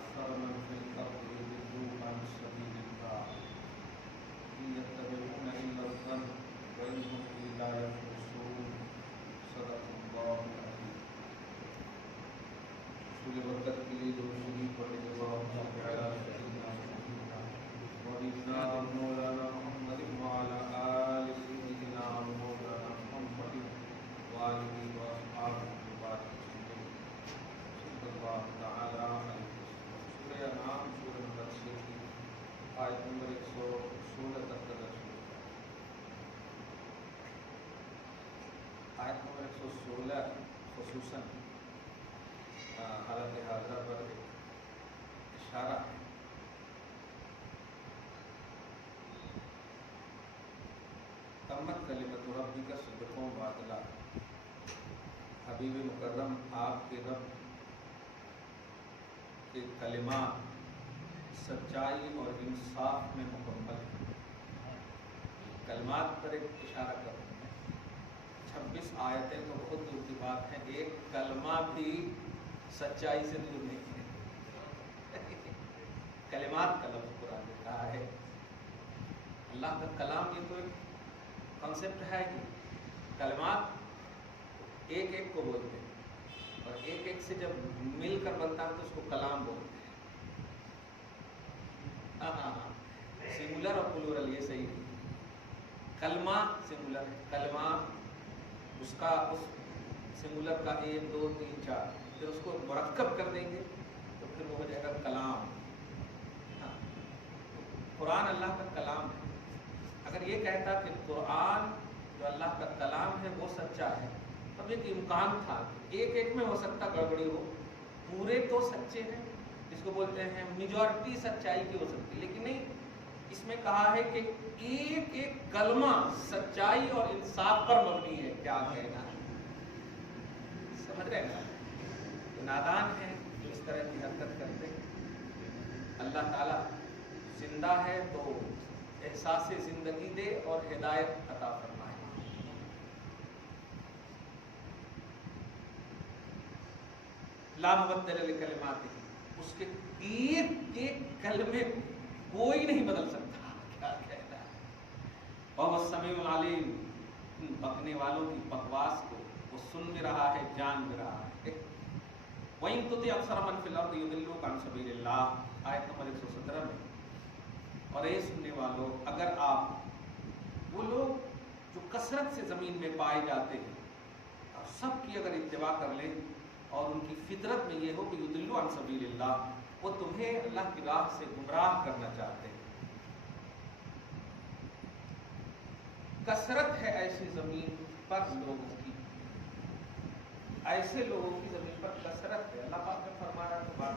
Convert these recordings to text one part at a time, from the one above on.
أكثر من في الأرض يضلوك عن سبيل الله إن يتبعون إلا الظن وإن هم إلا يخرصون صدق الله العظيم. رسول برکت کے لیے جو شریف پڑھے اللهم صل على سيدنا ونبينا مولانا محمد وعلى آل سيدنا مولانا محمد وآله وأصحابه وبارك وسلم صلى الله تعالى عليه وسلم. سورہ انعام سورہ نمبر 6 کی آیت نمبر 116 تک کا درس ہے. آیت نمبر 116 خصوصاً حالت حاضرہ پر اشارہ ہے. تمت کلمت ربک صدقا وعدلا. حبیب مکرم آپ کے رب کے کلمات سچائی اور انصاف میں مکمل ہیں. کلمات پر ایک اشارہ کروں. 26 آیتیں تو بہت دور کی بات ہے، ایک کلمہ بھی سچائی سے دور نہیں ہے. کلمات کا لفظ قرآن نے کہا ہے. اللہ کا کلام یہ تو ایک کانسیپٹ ہے کہ کلمات ایک ایک کو بولتے ہیں اور ایک ایک سے جب مل کر بنتا ہے تو اس کو کلام بولتے ہیں. سنگولر اور پلورل یہ صحیح ہے. کلمہ سنگولر ہے، کلمہ اس کا اس سنگولر کا 1 2 3 4 پھر اس کو مرکب کر دیں گے تو پھر وہ ہو جائے گا کلام. قرآن اللہ کا کلام ہے. اگر یہ کہتا کہ قرآن جو اللہ کا کلام ہے وہ سچا ہے تب ایک امکان تھا کہ ایک ایک میں ہو سکتا گڑبڑی ہو. پورے تو سچے ہیں، جس کو بولتے ہیں میجورٹی سچائی کی ہو سکتی، لیکن نہیں، اس میں کہا ہے کہ ایک ایک کلمہ سچائی اور انصاف پر مبنی ہے. کیا کہنا ہے، سمجھ رہے ہیں؟ نادان ہیں جو اس طرح کی حرکت کرتے ہیں. اللہ تعالیٰ زندہ ہے تو احساس زندگی دے اور ہدایت عطا فرمائے. لا مبدل لکلماتہ، اس کے ایک ایک کلمے کوئی نہیں بدل سکتا. کیا کہتا ہے. وَهُوَ السَّمِيعُ الْعَلِيمُ، بکنے والوں کی بکواس کو وہ سن بھی رہا ہے، جان بھی رہا ہے. وَإِن تُطِعْ أَكْثَرَ مَن فِي الْأَرْضِ يُضِلُّوكَ عَن سَبِيلِ اللَّهِ، آیت نمبر 117 میں. اور اے سننے والوں، اگر آپ وہ لوگ جو کثرت سے زمین میں پائے جاتے ہیں اور سب کی اگر اتباع کر لیں اور ان کی فطرت میں یہ ہو کہ یضلوا عن سبیل اللہ، وہ تمہیں اللہ کی راہ سے گمراہ کرنا چاہتے ہیں. کثرت ہے ایسی زمین پر لوگوں کی، ایسے لوگوں کی زمین پر کثرت ہے. اللہ پاک نے فرما رہا تو بات،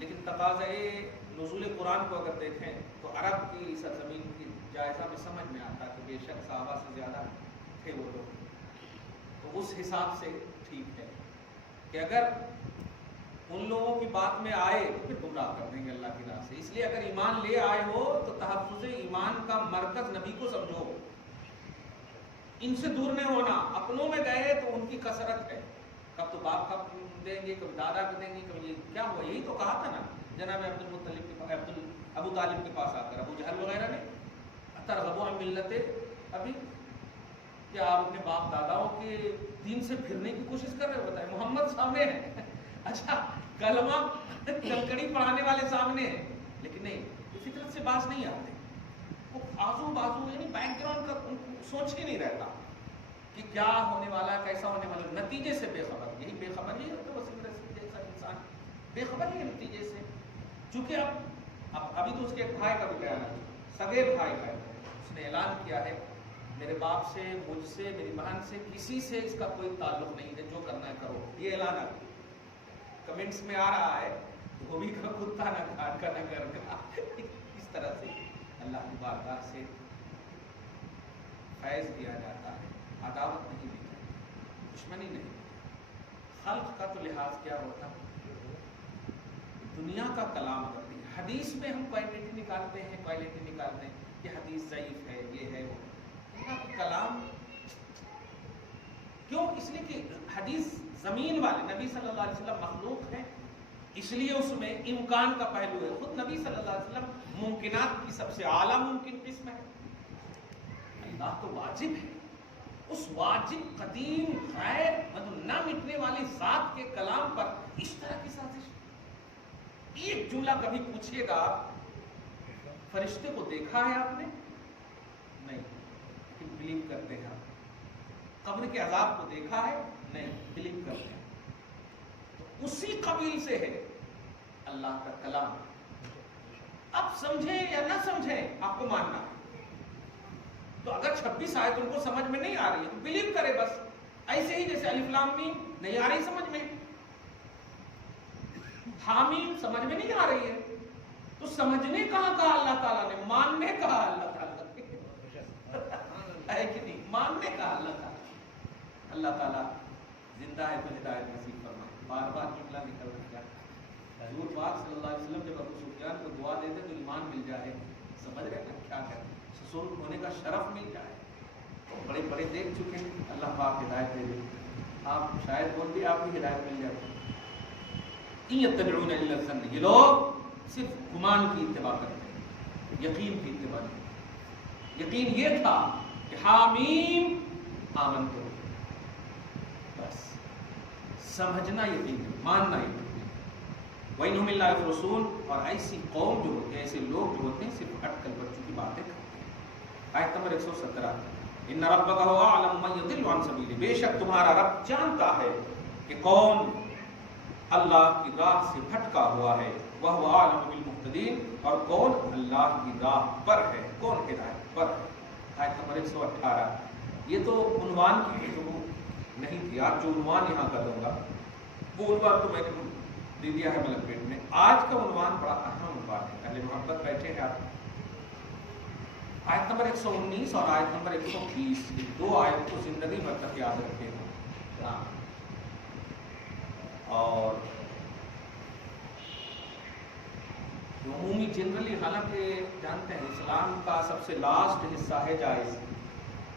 لیکن تقاضۂ نزول قرآن کو اگر دیکھیں تو عرب کی سرزمین کی جائزہ میں سمجھ میں آتا کہ بے شک صحابہ سے زیادہ تھے وہ لوگ. تو اس حساب سے ٹھیک ہے کہ اگر ان لوگوں کی بات میں آئے تو پھر گمراہ کر دیں گے اللہ کی راہ سے. اس لیے اگر ایمان لے آئے ہو تو تحفظ ایمان کا مرکز نبی کو سمجھو. ان سے دور نہیں ہونا. اپنوں میں گئے تو ان کی کثرت ہے، کب تو باپ کا دیں گے، کبھی دادا کو دیں گے، کبھی یہ کیا ہوا. یہی تو کہا تھا نا جناب عبد المطلب کے پاس، ابو طالب کے پاس آ کر ابو جہل وغیرہ نے، ترغبوا عن ملت ابھی، کیا آپ اپنے باپ داداؤں کے دین سے پھرنے کی کوشش کر رہے ہو؟ بتائیں، محمد سامنے ہے. اچھا، کلمہ کنکڑی پڑھانے والے سامنے ہیں، لیکن نہیں، یہ فطرت سے باز نہیں آتے. وہ آزو بازو یعنی بیک گراؤنڈ کا سوچ ہی نہیں رہتا کہ کیا ہونے والا ہے، کیسا ہونے والا ہے. نتیجے سے بے خبر. یہی بے خبر ہی ہوتا ہے وسیم رسول جیسا انسان، بے خبر ہی ہے نتیجے سے. چونکہ اب ابھی تو اس کے ایک بھائی کا بھی بیان ہے، سگے بھائی کا، اس نے اعلان کیا ہے میرے باپ سے، مجھ سے، میری بہن سے، کسی سے اس کا کوئی تعلق نہیں ہے، جو کرنا ہے کرو. یہ اعلان ہے. کمنٹس میں آ رہا ہے دھوبی کا کتا نہ گھاٹ کا نہ گھر کا. اس طرح سے اللہ کی بارگاہ سے فیض دیا جاتا ہے. عداوت نہیں دی جاتی، دشمنی نہیں. خلق کا تو لحاظ کیا ہوتا، دنیا کا کلام اگر نہیں. حدیث میں ہم کوالٹی نکالتے ہیں، کہ حدیث ضعیف ہے، یہ ہے وہ. اللہ کا کلام کیوں؟ اس لیے کہ حدیث زمین والے، نبی صلی اللہ علیہ وسلم مخلوق ہیں، اس لیے اس میں امکان کا پہلو ہے. خود نبی صلی اللہ علیہ وسلم ممکنات کی سب سے اعلیٰ ممکن قسم ہے. اللہ تو واجب ہے، اس واجب قدیم غیر نہ مٹنے والی ذات کے کلام پر اس طرح کی سازش. ایک جملہ کبھی پوچھیے گا فرشتے کو دیکھا ہے آپ نے؟ نہیں، لیکن بلیو کرتے ہیں. قبر کے عذاب کو دیکھا ہے؟ نہیں، بلیو کرتے ہیں. تو اسی قبیل سے ہے اللہ کا کلام. اب سمجھیں یا نہ سمجھیں آپ کو ماننا ہے. تو اگر 26 آیت ان کو سمجھ میں نہیں آ رہی ہے تو بلیو کرے بس. ایسے ہی جیسے الف لام میم نہیں آ رہی سمجھ میں، حامیم سمجھ میں نہیں آ رہی ہے، تو سمجھنے کہاں کہا اللہ تعالیٰ نے، ماننے کہا اللہ تعالیٰ نے. ہے کہ نہیں؟ ماننے کہا اللہ تعالیٰ. اللہ تعالیٰ زندہ ہے تو ہدایت نصیب فرمائے. بار بار جملہ نکل رہا ہے. حضور پاک صلی اللہ علیہ وسلم جب ابو سفیان کو دعا دیتے تو ایمان مل جائے. سمجھ رہے نا کیا کریں، رسول ہونے کا شرف مل جائے. بڑے بڑے دیکھ چکے ہیں، اللہ پاک ہدایت دے دے. آپ شاید بول بھی آپ کی ہدایت مل جائے. يتبعون الا الظن، یہ لوگ صرف گمان کی اتباع کرتے ہیں، یقین کی اتباع نہیں. یقین یہ تھا کہ حامیم آمنت، بس سمجھنا یقین، ماننا یقین. وَإِنْهُمْ إِلَّا يَخْرُصُونَ، اور ایسی قوم جو ہوتے ہیں، ایسے لوگ جو ہوتے ہیں صرف ہٹ کر بچوں کی باتیں کرتے ہیں. آیت نمبر 117، ان ربک هو اعلم من یضل عن سبیلہ، بے شک تمہارا رب جانتا ہے کہ کون اللہ کی راہ سے بھٹکا ہوا ہے. وَهُوَ أَعْلَمُ بِالْمُهْتَدِينَ، اور کون اللہ کی راہ پر ہے، کون ہدایت پر ہے. آیت نمبر 118. یہ تو عنوان کی گفتگو نہیں تھی. آج جو عنوان یہاں کا دوں گا وہ عنوان تو میں نے دے دیا ہے ملک پیٹ میں. آج کا عنوان بڑا اہم عنوان ہے. اہل محبت بیٹھے ہیں آپ. آیت نمبر 119 اور آیت نمبر 120، یہ دو آیت کو زندگی بھر تک یاد رکھے ہیں. اور عمومی جنرلی، حالانکہ جانتے ہیں اسلام کا سب سے لاسٹ حصہ ہے جائز،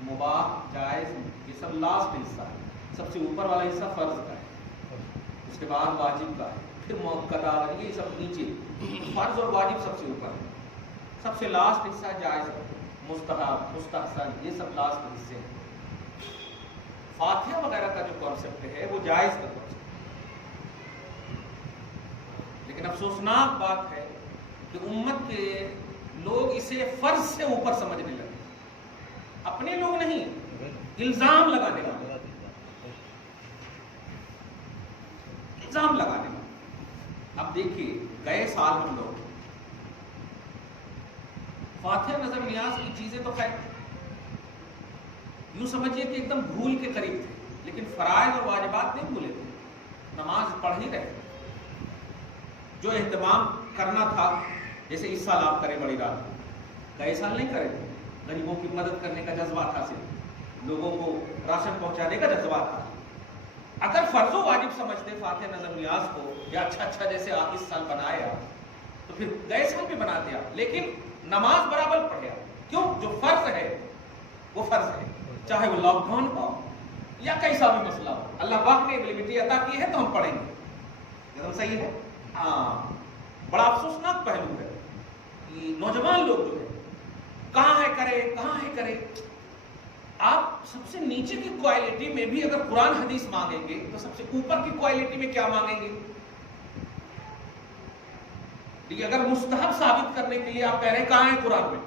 مباح، جائز، یہ سب لاسٹ حصہ ہے. سب سے اوپر والا حصہ فرض کا ہے، اس کے بعد واجب کا ہے، پھر مؤکدہ، یہ سب نیچے. فرض اور واجب سب سے اوپر ہے. سب سے لاسٹ حصہ جائز، مستحب، مستحسن، یہ سب لاسٹ حصے ہیں. فاتحہ وغیرہ کا جو کانسیپٹ ہے وہ جائز کا کانسیپٹ. لیکن افسوسناک بات ہے کہ امت کے لوگ اسے فرض سے اوپر سمجھنے لگے. اپنے لوگ نہیں، الزام لگانے والے، الزام لگانے والے. اب دیکھیے گئے سال ہم لوگ فاتحہ نظر نیاز کی چیزیں تو خیر یوں سمجھیے کہ ایک دم بھول کے قریب تھے، لیکن فرائض اور واجبات نہیں بھولے تھے. نماز پڑھ ہی رہے. جو اہتمام کرنا تھا، جیسے اس سال آپ کریں بڑی رات، گئے سال نہیں کرے تھے. غریبوں کی مدد کرنے کا جذبہ تھا، صرف لوگوں کو راشن پہنچانے کا جذبہ تھا. اگر فرض و واجب سمجھتے فاتحہ نظر نیاز کو، یا اچھا جیسے آپ اس سال بنائے آپ، تو پھر گئے سال بھی بناتے آپ. لیکن نماز برابر پڑھے آپ. کیوں؟ جو فرض ہے وہ فرض ہے، چاہے وہ لاک ڈاؤن ہو یا کیسا بھی مسئلہ ہو. اللہ پاک نے ایبلٹی عطا کی ہے تو ہم پڑھیں گے. ایک دم صحیح ہے. ہاں، بڑا افسوسناک پہلو ہے کہ نوجوان لوگ جو ہے کہاں ہے کرے، کہاں ہے کرے. آپ سب سے نیچے کی کوالٹی میں بھی اگر قرآن حدیث مانگیں گے تو سب سے اوپر کی کوالٹی میں کیا مانگیں گے؟ اگر مستحب ثابت کرنے کے لیے آپ کہہ رہے ہیں کہاں ہے قرآن میں،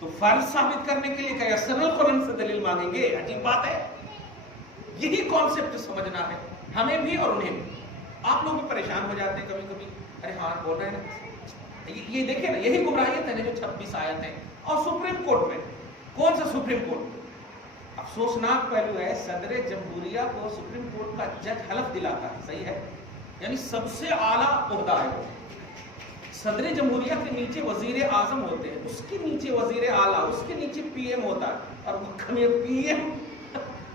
تو فرض ثابت کرنے کے لیے کیا سن القرآن سے دلیل مانگیں گے؟ عجیب بات ہے. یہی کانسیپٹ سمجھنا ہے ہمیں بھی اور انہیں بھی. آپ لوگ بھی پریشان ہو جاتے ہیں کبھی کبھی، ارے ہاں بول رہے ہیں نا، یہ دیکھیں نا، یہی گمراہیت ہے نا جو 26 آیت ہیں. اور سپریم کورٹ میں، کون سا سپریم کورٹ؟ افسوسناک پہلو ہے، صدر جمہوریہ کو سپریم کورٹ کا جج حلف دلاتا ہے. صحیح ہے، یعنی سب سے اعلیٰ عہدہ ہے وہ. صدر جمہوریہ کے نیچے وزیر اعظم ہوتے ہیں، اس کے نیچے وزیر اعلیٰ، اس کے نیچے پی ایم ہوتا ہے. اور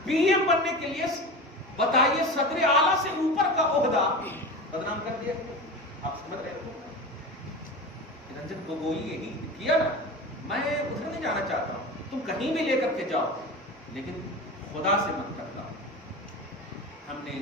پی ایم بننے کے لیے بتائیے صدر اعلیٰ سے اوپر کا عہدہ بدنام کر دیا. آپ سمجھ رہے ہو؟ رنجن گوگوئی یہی کیا نا. میں ادھر نہیں جانا چاہتا ہوں، تم کہیں بھی لے کر کے جاؤ، لیکن خدا سے مت ٹکراؤ. ہم نے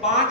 5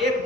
1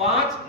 5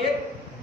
1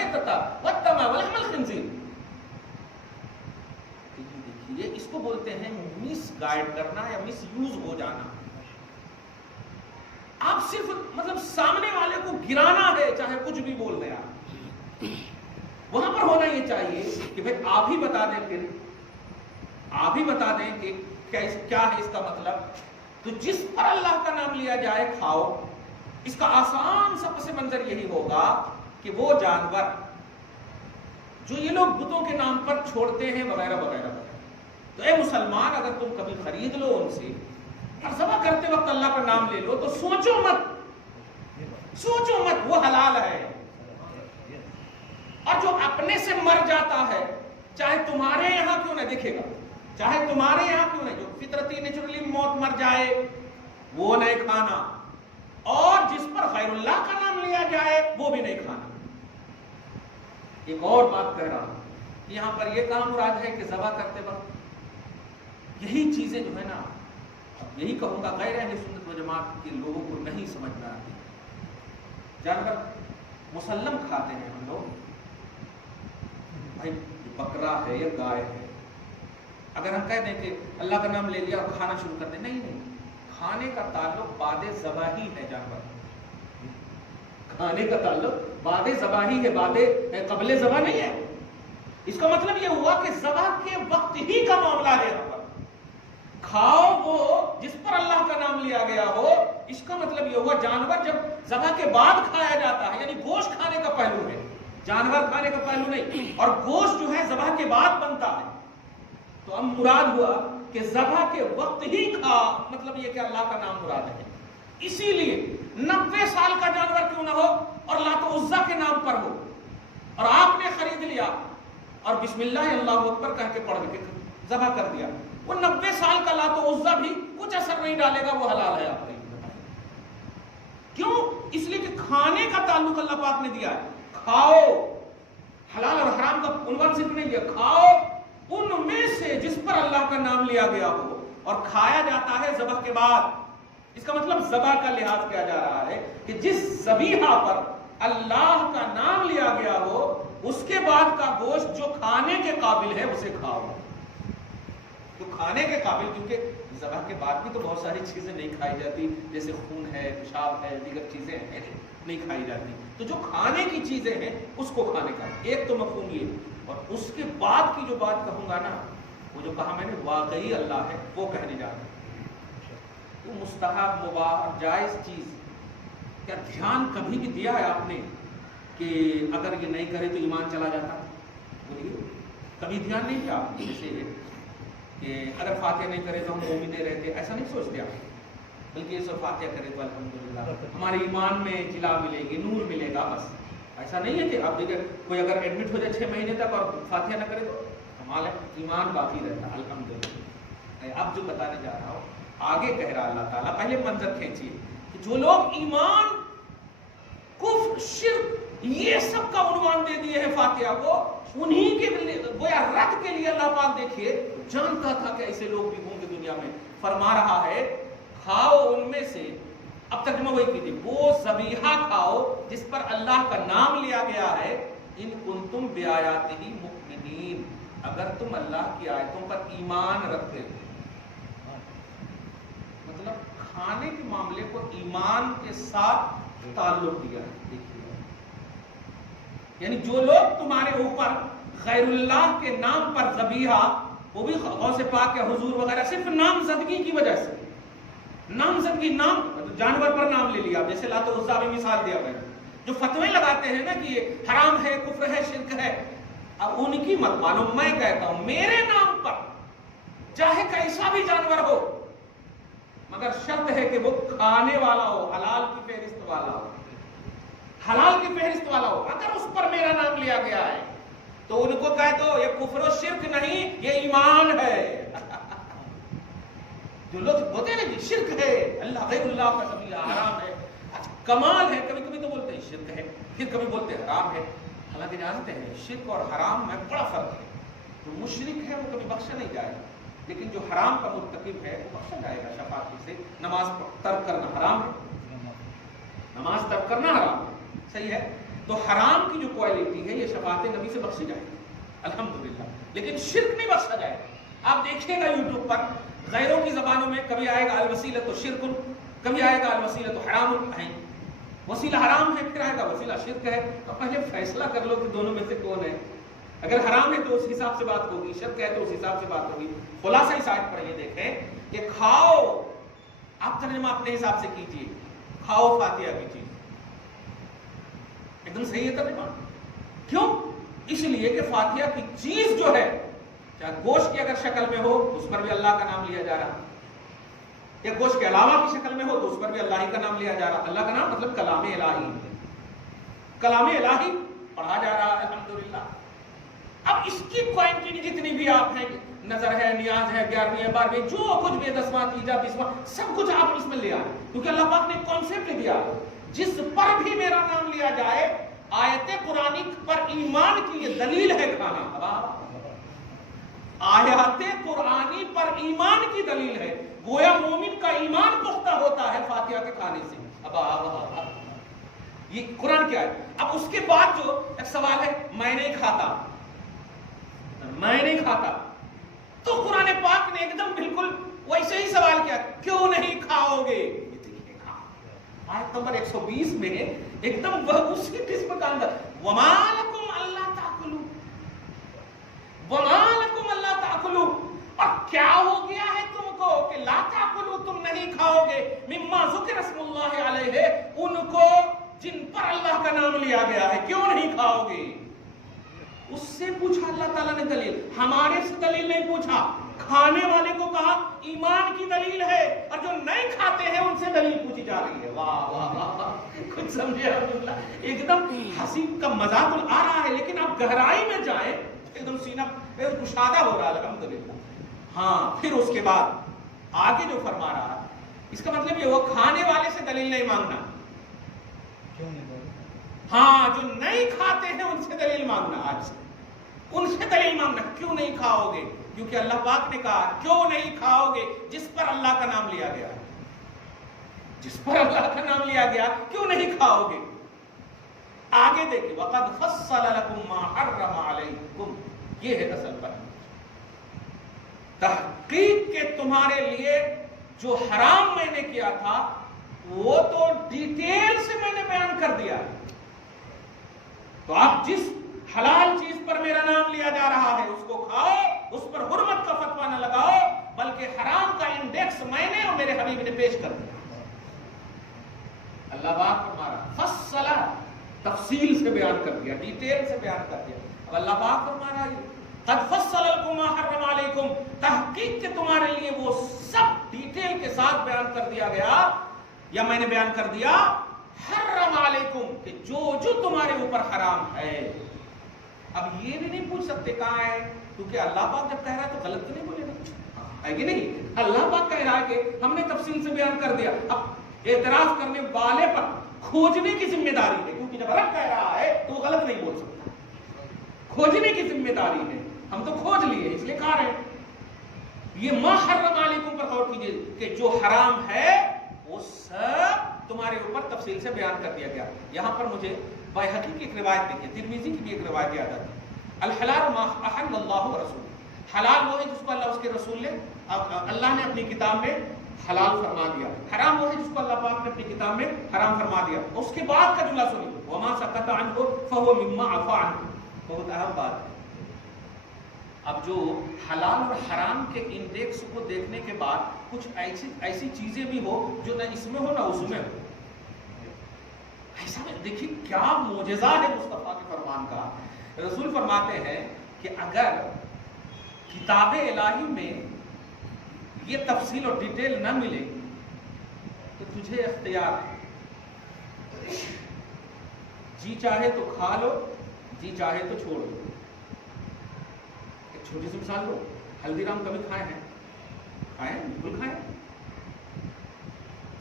المیتۃ والدم ولحم الخنزیر. دیکھیے اس کو بولتے ہیں مس گائیڈ کرنا یا مس یوز ہو جانا. آپ صرف مطلب سامنے والے کو گرانا ہے چاہے کچھ بھی بول دیں آپ. وہاں پر ہونا یہ چاہیے کہ بھائی آپ ہی بتا دیں, پھر آپ ہی بتا دیں کہ کیا ہے اس کا مطلب. تو جس پر اللہ کا نام لیا جائے کھاؤ. اس کا آسان سا پس منظر یہی ہوگا کہ وہ جانور جو یہ لوگ بتوں کے نام پر چھوڑتے ہیں وغیرہ وغیرہ وغیرہ, تو اے مسلمان اگر تم کبھی خرید لو ان سے اور ذبح کرتے وقت اللہ کا نام لے لو تو سوچو مت وہ حلال ہے. اور جو اپنے سے مر جاتا ہے چاہے تمہارے یہاں کیوں نہ دیکھے گا, چاہے تمہارے یہاں کیوں نہیں, جو فطرتی نیچرلی موت مر جائے وہ نہیں کھانا, اور جس پر غیر اللہ کا نام لیا جائے وہ بھی نہیں کھانا. ایک اور بات کہہ رہا ہوں, یہاں پر یہ کہاں مراد ہے کہ ذبح کرتے وقت یہی چیزیں جو ہے نا, یہی کہوں گا غیر اہل سنت و جماعت کے لوگوں کو نہیں سمجھ میں آتی. جانور مسلم کھاتے ہیں ہم لوگ, بھائی بکرا ہے یا گائے ہے, اگر ہم کہہ دیں کہ اللہ کا نام لے لیا اور کھانا شروع کر دیں, نہیں, کھانے کا تعلق بعد ذبح ہی ہے. جانور کھانے کا تعلق بعد ذبح ہی ہے, بعد قبل ذبح نہیں ہے. اس کا مطلب یہ ہوا کہ ذبح کے وقت ہی کا معاملہ ہے. یہاں پر کھاؤ وہ جس پر اللہ کا نام لیا گیا ہو. اس کا مطلب یہ ہوا جانور جب ذبح کے بعد کھایا جاتا ہے, یعنی گوشت کھانے کا پہلو ہے, جانور کھانے کا پہلو نہیں, اور گوشت جو ہے ذبح کے بعد بنتا ہے. تو اب مراد ہوا کہ ذبح کے وقت ہی کھا, مطلب یہ کہ اللہ کا نام مراد ہے. اسی لیے 90 سال کا جانور کیوں نہ ہو اور لات و عزا کے نام پر ہو, اور آپ نے خرید لیا اور بسم اللہ اللہ اکبر کہہ کے پڑھ کے ذبح کر دیا, وہ 90 سال کا لات و عزا بھی کچھ اثر نہیں ڈالے گا, وہ حلال ہے آپ کے لیے. کیوں؟ اس لیے کہ کھانے کا تعلق اللہ پاک نے دیا ہے. کھاؤ, حلال اور حرام کا عنوان صرف نہیں دیا, کھاؤ ان میں سے جس پر اللہ کا نام لیا گیا ہو, اور کھایا جاتا ہے ذبح کے بعد. اس کا مطلب ذبح کا لحاظ کیا جا رہا ہے کہ جس ذبیحہ پر اللہ کا نام لیا گیا ہو اس کے بعد کا گوشت جو کھانے کے قابل ہے اسے کھاؤ. تو کھانے کے قابل, کیونکہ ذبح کے بعد بھی تو بہت ساری چیزیں نہیں کھائی جاتی, جیسے خون ہے, پیشاب ہے, دیگر چیزیں ہیں نہیں کھائی جاتی. تو جو کھانے کی چیزیں ہیں اس کو کھانے کا ایک تو مفہوم یہ. اور اس کے بعد کی جو بات کہوں گا نا, وہ جو کہا میں نے واقعی اللہ ہے وہ کہنے جا رہا ہوں. تو مستحب, مباح, جائز چیز, کیا دھیان کبھی بھی دیا ہے آپ نے کہ اگر یہ نہیں کرے تو ایمان چلا جاتا؟ بولیے, کبھی دھیان نہیں دیا آپ نے؟ جیسے کہ اگر فاتحہ نہیں کرے تو ہم مومن رہتے, ایسا نہیں سوچتے آپ, بلکہ یہ سب فاتحہ کرے تو الحمدللہ ہمارے ایمان میں جلا ملے گی, نور ملے گا. بس ایسا نہیں ہے کہ اب دیکھیں کوئی اگر ایڈمٹ ہو جائے 6 مہینے تک اور فاتحہ نہ کرے تو ہمارا ایمان باقی رہتا ہے الحمدللہ. اب جو بتانے جا رہا ہوں آگے کہہ رہا اللہ تعالیٰ, پہلے منظر کھینچیے کہ جو لوگ ایمان, کفر, شرک یہ سب کا عنوان دے دیے ہیں فاتحہ کو, انہی کے گویا رد کے لیے اللہ پاک دیکھیے جانتا تھا کہ ایسے لوگ بھی ہوں گے دنیا میں. فرما رہا ہے کھاؤ ان میں سے, اب ترجمہ وہی کیجیے, وہ ذبیحہ کھاؤ جس پر اللہ کا نام لیا گیا ہے, ان کنتم بآیاتہ مؤمنین, اگر تم اللہ کی آیتوں پر ایمان رکھتے ہو. مطلب کھانے کے معاملے کو ایمان کے ساتھ تعلق دیا ہے. دیکھیے, یعنی جو لوگ تمہارے اوپر غیر اللہ کے نام پر ذبیحہ, وہ بھی غوث پاک یا حضور وغیرہ, صرف نامزدگی کی وجہ سے, نامزدگی, نام جانور پر نام لے لیا, جیسے لات و عزا بھی مثال دیا میں نے, جو فتوے لگاتے ہیں نا کہ یہ حرام ہے, کفر ہے, شرک ہے, اب ان کی مت مانو. میں کہتا ہوں میرے نام پر چاہے کیسا بھی جانور ہو, مگر شرط ہے کہ وہ کھانے والا ہو, حلال کی فہرست والا ہو, حلال کی فہرست والا ہو. اگر اس پر میرا نام لیا گیا ہے تو ان کو کہہ دو یہ کفر و شرک نہیں, یہ ایمان ہے. جو لوگ بولتے ہیں نا کہ شرک ہے, اللہ غیر اللہ کا ذبیحہ حرام ہے, کمال ہے, کبھی کبھی تو بولتے ہیں شرک ہے, پھر کبھی بولتے ہیں حرام ہے. حالانکہ جانتے ہیں شرک اور حرام میں بڑا فرق ہے. جو مشرک ہے وہ کبھی بخشا نہیں جائے گا, لیکن جو حرام کا مرتکب ہے وہ بخشا جائے گا شفاعت سے. نماز ترک کرنا حرام ہے, نماز ترک کرنا حرام ہے, صحیح ہے. تو حرام کی جو کوالٹی ہے یہ شفاعت نبی سے بخشی جائے گی الحمدللہ، لیکن شرک نہیں بخشا جائے گا۔ آپ دیکھیے گا یوٹیوب پر غیروں کی زبانوں میں کبھی آئے گا الوسیلۃ شرک، کبھی آئے گا الوسیلۃ حرام ہے، وسیلہ حرام ہے، پھر آئے گا وسیلہ شرک ہے۔ تو پہلے فیصلہ کر لو کہ دونوں میں سے کون ہے۔ اگر حرام ہے تو اس حساب سے بات ہوگی، شرک ہے تو اس حساب سے بات ہوگی۔ خلاصہ اس آیت پر یہ دیکھیں کہ کھاؤ، آپ ترجمہ اپنے حساب سے کیجئے، کھاؤ فاتحہ کی چیز، ایک دم صحیح ہے ترجمہ۔ کیوں؟ اس لیے کہ فاتحہ کی چیز جو ہے، چاہے گوشت کی اگر شکل میں ہو اس پر بھی اللہ کا نام لیا جا رہا، یا گوشت کے علاوہ کی شکل میں ہو تو اس پر بھی اللہ ہی کا نام لیا جا رہا۔ اللہ کا نام مطلب کلام الہی، کلام الہی پڑھا جا رہا ہے الحمدللہ۔ اب اس کی کوانٹٹی جتنی بھی آپ ہیں، نظر ہے، نیاز ہے، 11ویں ہے، 12ویں، جو کچھ بھی 10واں، 3واں، 20واں، سب کچھ آپ اس میں لے آئے، کیونکہ اللہ پاک نے کانسیپٹ دیا جس پر بھی میرا نام لیا جائے، آیت قرآنی پر ایمان کی یہ دلیل ہے کھانا۔ آیات قرآنی پر ایمان کی دلیل ہے، گویا مومن کا ایمان پختہ ہوتا ہے فاتحہ کے کھانے سے۔ یہ قرآن کیا ہے؟ اب اس کے بعد جو ایک سوال ہے، میں نہیں کھاتا، میں نہیں کھاتا، تو قرآن پاک نے ایک دم بالکل ویسے ہی سوال کیا، کیوں نہیں کھاؤ گے؟ آیت نمبر 120 میں ایک دم وہ اسی قسم کا اندر، وَمَا لَكُمْ أَلَّا تَأْكُلُوا، وَمَا لَكُمْ أَلَّا تَأْكُلُوا، اور کیا ہو گیا ہے تم کو کہ لا تأکلوا، تم نہیں کھاؤ گے، مما ذکر اسم اللہ علیہ، ان کو جن پر اللہ کا نام لیا گیا ہے، کیوں نہیں کھاؤ گے؟ اس سے پوچھا اللہ تعالیٰ نے دلیل، ہمارے سے دلیل نہیں پوچھا، کھانے والے کو کہا ایمان کی دلیل ہے، اور جو نہیں کھاتے ہیں ان سے دلیل پوچھی جا رہی ہے۔ واہ واہ واہ، کچھ سمجھے الحمدللہ، ایک دم ہنسی کا مذاق آ رہا ہے، لیکن آپ گہرائی میں جائیں ایک دم سینہ کشادہ ہو رہا ہے الحمدللہ۔ ہاں، پھر اس کے بعد آگے جو فرما رہا ہے، اس کا مطلب یہ وہ کھانے والے سے دلیل نہیں مانگنا، ہاں جو نہیں کھاتے ہیں ان سے دلیل مانگنا، آج سے ان سے دلیل مانگنا، کیوں نہیں کھاؤ گے؟ کیونکہ اللہ پاک نے کہا کیوں نہیں کھاؤ گے، جس پر اللہ کا نام لیا گیا، جس پر اللہ کا نام لیا گیا کیوں نہیں کھاؤ گے؟ آگے دیکھیں، وَقَدْ فَصَّلَ لَكُمْ مَا حَرَّمَ عَلَيْكُمْ، یہ ہے اصل پر تحقیق کے تمہارے لیے جو حرام میں نے کیا تھا وہ تو ڈیٹیل سے میں نے بیان کر دیا، تو آپ جس حلال چیز پر میرا نام لیا جا رہا ہے اس کو کھاؤ، اس پر حرمت کا فتویٰ نہ لگاؤ، بلکہ حرام کا انڈیکس میں نے اور میرے حبیب نے پیش کر دیا۔ اللہ پاک فرمایا فصلا، تفصیل سے بیان کر دیا، ڈیٹیل سے بیان کر دیا۔ اب اللہ پاک فرما رہا ہے قد فصل لکم ما حرم علیکم، تحقیق کے تمہارے لیے وہ سب ڈیٹیل کے ساتھ بیان کر دیا گیا، یا میں نے بیان کر دیا حرم علیکم، کہ جو جو تمہارے اوپر حرام ہے۔ اب یہ بھی نہیں پوچھ سکتے کہاں ہے، کیونکہ اللہ پاک جب کہہ رہا ہے تو غلط نہیں بولے گا، ہے کہ نہیں؟ اللہ پاک کہہ رہا ہے کہ ہم نے تفصیل سے بیان کر دیا، اب اعتراض کرنے والے پر کھوجنے کی ذمہ داری ہے، کیونکہ جب رب کہہ رہا ہے تو وہ غلط نہیں بول سکتا، کھوجنے کی ذمہ داری ہے، ہم تو کھوج لیے اس لیے کہا رہے ہیں۔ یہ ما حرم علیکم پر غور کیجیے کہ جو حرام ہے وہ سب تمہارے اوپر تفصیل سے بیان کر دیا گیا۔ یہاں پر مجھے بیہقی کی ایک روایت دیکھیے، ترمذی کی بھی ایک روایت یاد آتی ہے، الحلال ما احل اللہ ورسولہ، حلال وہ ہے جس کو اللہ اس کے رسول نے، اللہ نے اپنی کتاب میں حلال فرما دیا، حرام وہ ہے جس کو اللہ پاک نے اپنی کتاب میں حرام فرما دیا۔ اس کے بعد کا جملہ سنیے، وما سکت عنہ فهو مما عفا عنہ، بہت اہم بات ہے۔ اب جو حلال اور حرام کے انڈیکس کو دیکھنے کے بعد کچھ ایسی چیزیں بھی ہو جو نہ اس میں ہو نہ اس میں ہو، ایسا دیکھیے کیا معجزہ ہے مصطفیٰ کے فرمان کا۔ رسول فرماتے ہیں کہ اگر کتاب الہی میں یہ تفصیل اور ڈیٹیل نہ ملے تو تجھے اختیار ہے، جی چاہے تو کھا لو، جی چاہے تو چھوڑ دو۔ ایک چھوٹی سی مثال لو، ہلدی رام کبھی کھائے ہیں؟ کھائے ہیں، بالکل کھائے ہیں۔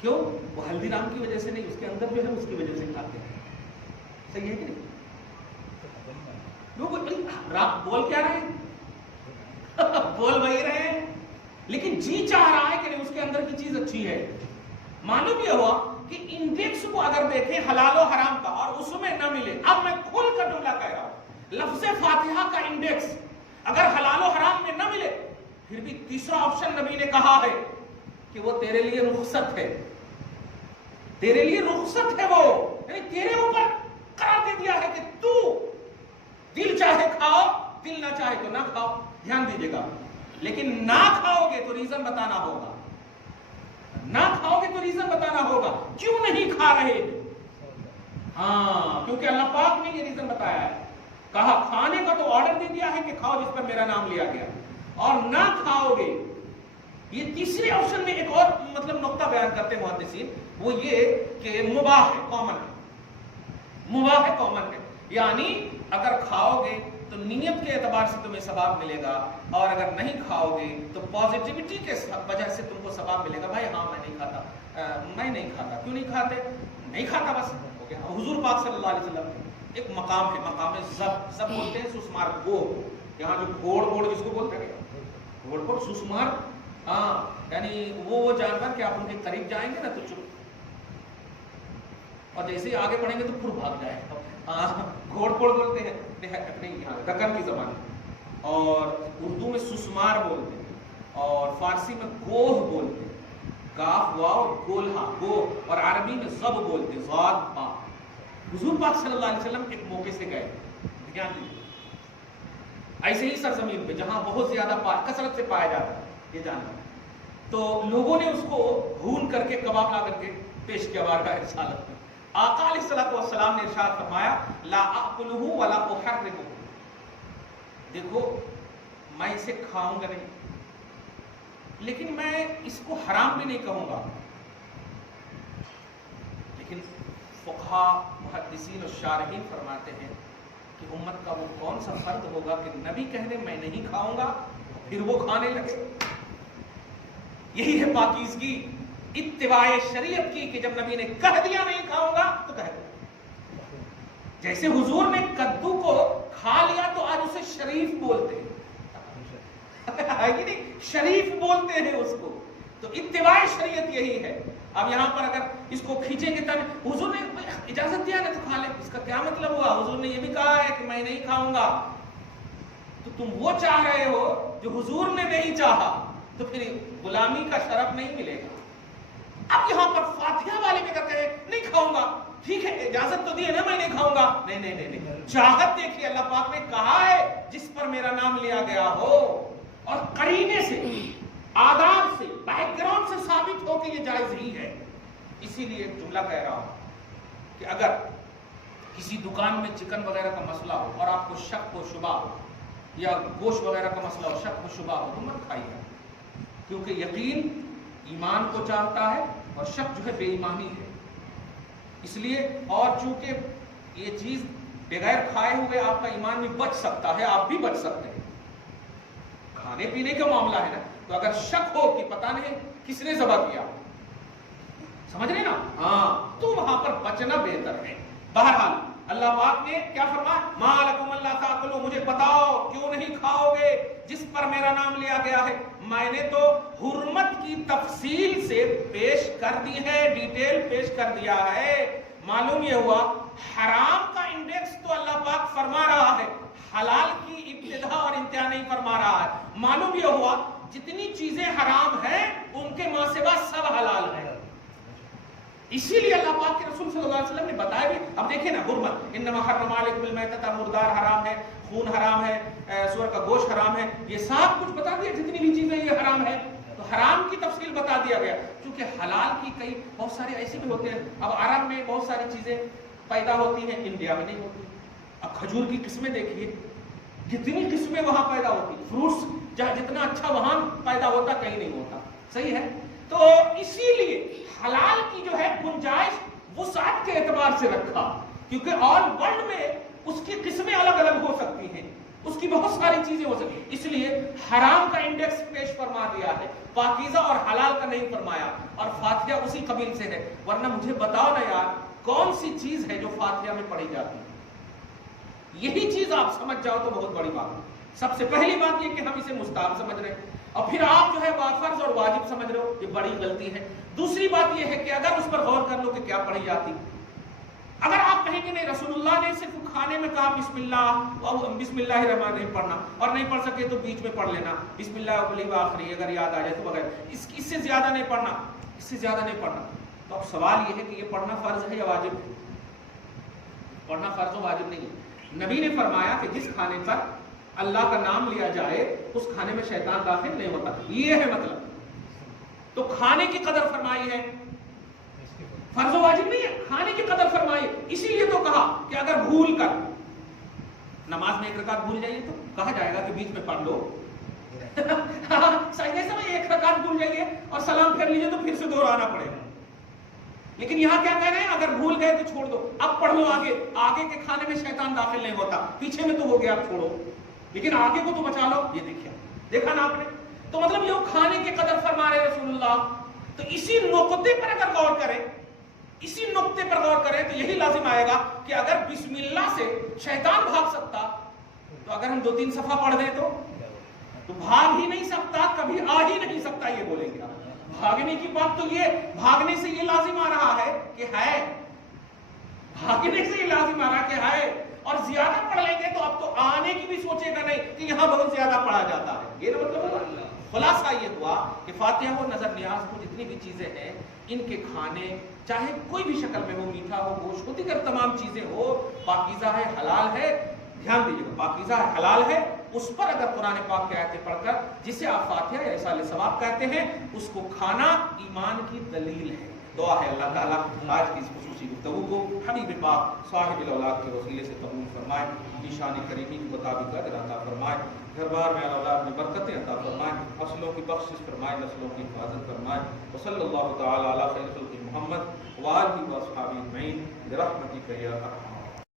کیوں؟ وہ ہلدی رام کی وجہ سے نہیں، اس کے اندر جو ہے اس کی وجہ سے کھاتے ہیں، صحیح ہے کہ نہیں؟ لوگ بول کیا رہے ہیں؟ بول وہی رہے ہیں، لیکن جی چاہ رہا ہے کہ نہیں اس کے اندر کی چیز اچھی ہے۔ معلوم یہ ہوا کہ انڈیکس کو اگر دیکھیں حلال و حرام کا اور اس میں نہ ملے، اب میں کھول کر جملہ کہہ رہا ہوں، لفظ فاتحہ کا انڈیکس اگر حلال و حرام میں نہ ملے، پھر بھی تیسرا آپشن نبی نے کہا ہے کہ وہ تیرے لیے رخصت ہے، تیرے لیے رخصت ہے، وہ یعنی تیرے اوپر قرار دے دیا ہے کہ تو دل چاہے کھاؤ، دل نہ چاہے تو نہ کھاؤ۔ دھیان دیجیے گا، لیکن نہ کھاؤ گے تو ریزن بتانا ہوگا، نہ کھاؤ گے تو ریزن بتانا ہوگا کیوں نہیں کھا رہے۔ ہاں، کیونکہ اللہ پاک نے یہ ریزن بتایا ہے، کہا کھانے کا تو آرڈر دے دیا ہے کہ کھاؤ جس پر میرا نام لیا گیا، اور نہ کھاؤ گے۔ یہ تیسرے آپشن میں ایک اور مطلب نقطہ بیان کرتے ہیں محدثین، وہ یہ کہ مباح ہے، کامن ہے، مباح ہے، کامن ہے، یعنی اگر کھاؤ گے تو نیت کے اعتبار سے تمہیں ثواب ملے گا، اور اگر نہیں کھاؤ گے تو پازیٹیوٹی کے وجہ سے تم کو ثواب ملے گا۔ بھائی ہاں میں نہیں کھاتا، میں نہیں کھاتا، کیوں نہیں کھاتے؟ نہیں کھاتا بس ہو گیا۔ حضور پاک صلی اللہ علیہ وسلم ایک مقام ہے، مقام ضب، ضب بولتے ہیں سسمار کو، یہاں جو گھوڑ گھوڑ جس کو بولتے ہیں، گھوڑ گھوڑ سسمار، ہاں یعنی وہ جانور کہ آپ ان کے قریب جائیں گے نا تو چپ، اور جیسے ہی آگے بڑھیں گے تو پھر بھاگ جائے گا۔ گھوڑ گھوڑ بولتے ہیں دکن کی زبان، اور اردو میں سسمار بولتے ہیں، اور فارسی میں گوہ بولتے ہیں، گاف واو گولہا گوہ، اور عربی میں ضب بولتے ہیں، ضاد با۔ حضور پاک صلی اللہ علیہ وسلم ایک موقع سے گئے، دھیان دیجیے، ایسے ہی سرزمین پہ جہاں بہت زیادہ کثرت سے پایا جاتا ہے یہ جانور، تو لوگوں نے اس کو بھون کر کے کباب لا کر کے پیش کیا بارگاہ رسالت میں۔ آقا علیہ الصلوۃ والسلام نے ارشاد فرمایا لا اکلہ ولا احرمہ، دیکھو میں اسے کھاؤں گا نہیں، لیکن میں اس کو حرام بھی نہیں کہوں گا۔ لیکن فقہاء، محدثین اور شارحین فرماتے ہیں کہ امت کا وہ کون سا فرد ہوگا کہ نبی کہہ دے میں نہیں کھاؤں گا پھر وہ کھانے لگے۔ یہی ہے پاکیزگی اتباع شریعت کی، کہ جب نبی نے کہہ دیا نہیں کھاؤں گا تو کہہ دیا۔ جیسے حضور نے کدو کو کھا لیا تو آج اسے شریف بولتے ہیں، شریف بولتے ہیں اس کو، تو اتباع شریعت یہی ہے۔ اب یہاں پر اگر اس کو کھینچیں گے تب حضور نے اجازت دیا نا تو کھا لے، اس کا کیا مطلب ہوا؟ حضور نے یہ بھی کہا ہے کہ میں نہیں کھاؤں گا، تو تم وہ چاہ رہے ہو جو حضور نے نہیں چاہا، تو پھر غلامی کا شرف نہیں ملے گا۔ اب یہاں پر فاتحہ والے میں کہتے ہیں نہیں کھاؤں گا، ٹھیک ہے اجازت تو دی ہے نا میں نہیں کھاؤں گا، نہیں نہیں نہیں نہیں، چاہت دیکھیے اللہ پاک نے کہا ہے جس پر میرا نام لیا گیا ہو، اور قرینے سے، آداب سے، بیک گراؤنڈ سے ثابت ہو کہ یہ جائز ہی ہے۔ اسی لیے ایک جملہ کہہ رہا ہوں کہ اگر کسی دکان میں چکن وغیرہ کا مسئلہ ہو اور آپ کو شک و شبہ ہو، یا گوشت وغیرہ کا مسئلہ ہو، شک و شبہ ہو، تو مت کھائیے، کیونکہ یقین ایمان کو چاہتا ہے اور شک جو ہے بے ایمانی ہے۔ اس لیے، اور چونکہ یہ چیز بغیر کھائے ہوئے آپ کا ایمان بھی بچ سکتا ہے، آپ بھی بچ سکتے ہیں، کھانے پینے کا معاملہ ہے نا، تو اگر شک ہو کہ پتہ نہیں کس نے ذبح کیا، سمجھ رہے نا، ہاں، تو وہاں پر بچنا بہتر ہے۔ بہرحال اللہ پاک نے کیا فرمایا، ما لکم الا تاکلوا، مجھے بتاؤ کیوں نہیں کھاؤ گے جس پر میرا نام لیا گیا ہے۔ میں نے تو حرمت کی تفصیل سے پیش کر دی ہے، ڈیٹیل پیش کر دیا ہے۔ معلوم یہ ہوا حرام کا انڈیکس تو اللہ پاک فرما رہا ہے، حلال کی ابتدا اور انتہا نہیں فرما رہا ہے۔ معلوم یہ ہوا جتنی چیزیں حرام ہیں ان کے ماں سوا سب حلال ہیں۔ اسی لیے اللہ پاک کے رسول صلی اللہ علیہ وسلم نے بتایا بھی، اب دیکھیں نا، حرمت، انما حرم علیکم المیتۃ، مردار حرام ہے، خون حرام ہے، سور کا گوشت حرام ہے، یہ سب کچھ بتا دیا، جتنی بھی چیزیں یہ حرام ہے، تو حرام کی تفصیل بتا دیا گیا۔ چونکہ حلال کی کئی بہت سارے ایسے بھی ہوتے ہیں، اب عرب میں بہت ساری چیزیں پیدا ہوتی ہیں، انڈیا میں نہیں ہوتی۔ اب کھجور کی قسمیں دیکھیے، جتنی قسمیں وہاں پیدا ہوتی، فروٹس جتنا اچھا وہاں پیدا ہوتا کہیں نہیں ہوتا، صحیح ہے۔ تو اسی لیے حلال کی جو ہے گنجائش وسعت کے اعتبار سے رکھا، کیونکہ آل ورلڈ میں اس کی قسمیں الگ الگ ہو سکتی ہیں، اس کی بہت ساری چیزیں ہو سکتی ہیں، اس لیے حرام کا انڈیکس پیش فرما دیا ہے، پاکیزہ اور حلال کا نہیں فرمایا، اور فاتحہ اسی قبیل سے ہے۔ ورنہ مجھے بتاؤ نا یار، کون سی چیز ہے جو فاتحہ میں پڑھی جاتی ہے؟ یہی چیز آپ سمجھ جاؤ تو بہت بڑی بات ہے۔ سب سے پہلی بات یہ کہ ہم اسے مستحب سمجھ رہے ہیں، اور پھر آپ جو ہے فرض اور واجب سمجھ رہے ہو، یہ بڑی غلطی ہے۔ دوسری بات یہ ہے کہ اگر اس پر غور کر لو کہ کیا پڑھی جاتی، اگر آپ کہیں کہ نہیں رسول اللہ نے صرف کھانے میں کہا بسم اللہ الرحمن الرحیم پڑھنا، اور نہیں پڑھ سکے تو بیچ میں پڑھ لینا بسم اللہ اولی و آخری، اگر یاد آ جائے تو بغیر اس سے زیادہ نہیں پڑھنا، اس سے زیادہ نہیں پڑھنا، تو اب سوال یہ ہے کہ یہ پڑھنا فرض ہے یا واجب ہے؟ پڑھنا فرض و واجب نہیں ہے۔ نبی نے فرمایا کہ جس کھانے پر اللہ کا نام لیا جائے اس کھانے میں شیطان داخل نہیں ہوتا، یہ ہے مطلب۔ تو کھانے کی قدر فرمائی ہے، فرض و واجب نہیں ہے، کھانے کی قدر فرمائی، اسی لیے تو کہا کہ اگر بھول کر نماز میں ایک رکعت بھول جائیے تو کہا جائے گا کہ بیچ میں پڑھ لو سجدے سے ایک رکعت بھول جائیے اور سلام پھیر لیجیے تو پھر سے دہرانا پڑے گا، لیکن یہاں کیا کہہ رہے ہیں، اگر بھول گئے تو چھوڑ دو، اب پڑھ لو آگے، آگے کے کھانے میں شیطان داخل نہیں ہوتا، پیچھے میں تو ہو گیا اب چھوڑو، لیکن آگے کو تو بچا لو۔ یہ دیکھا نا آپ نے، تو مطلب یہ کھانے کی قدر فرما رہے رسول اللہ۔ تو اسی نقطے پر اگر غور کریں، اسی نقطے پر غور کریں تو یہی لازم آئے گا کہ اگر بسم اللہ سے شیطان بھاگ سکتا تو اگر ہم 2-3 صفحہ پڑھ دیں تو بھاگ ہی نہیں سکتا، کبھی آ ہی نہیں سکتا، یہ بولیں گے۔ بھاگنے کی بات تو یہ، بھاگنے سے یہ لازم آ رہا ہے کہ ہے، بھاگنے سے یہ لازم آ رہا کہ ہے، اور زیادہ پڑھ لیں گے تو اب تو آنے کی بھی سوچے گا نہیں کہ یہاں بہت زیادہ پڑھا جاتا ہے، یہ مطلب خلاصہ یہ ہوا کہ فاتحہ و نظر نیاز کو جتنی بھی چیزیں ہیں ان کے کھانے چاہے کوئی بھی شکل میں ہو، میٹھا ہو، گوشت ہو، دیگر تمام چیزیں ہو، پاکیزہ ہے، حلال ہے، دھیان دیجیے گا، پاکیزہ ہے، حلال ہے، اس پر اگر قرآن پاک کی آیتیں پڑھ کر جسے آپ فاتحہ یا اِصال ثواب کہتے ہیں اس کو کھانا ایمان کی دلیل ہے۔ دعا ہے اللہ تعالیٰ آج کی اس خصوصی گفتگو کو حبیب پاک صاحب الاولاد کے وسیلے سے قبول فرمائے، اپنی شان کریمی کے مطابق اجر عطا فرمائے، گھر بار میں اولاد میں برکتیں عطا فرمائے، فصلوں کی بخشش فرمائے، نسلوں کی حفاظت فرمائے۔ وصلی اللہ تعالی علی خیر خلق محمد وآلہ واصحابہ اجمعین برحمتک یا ارحم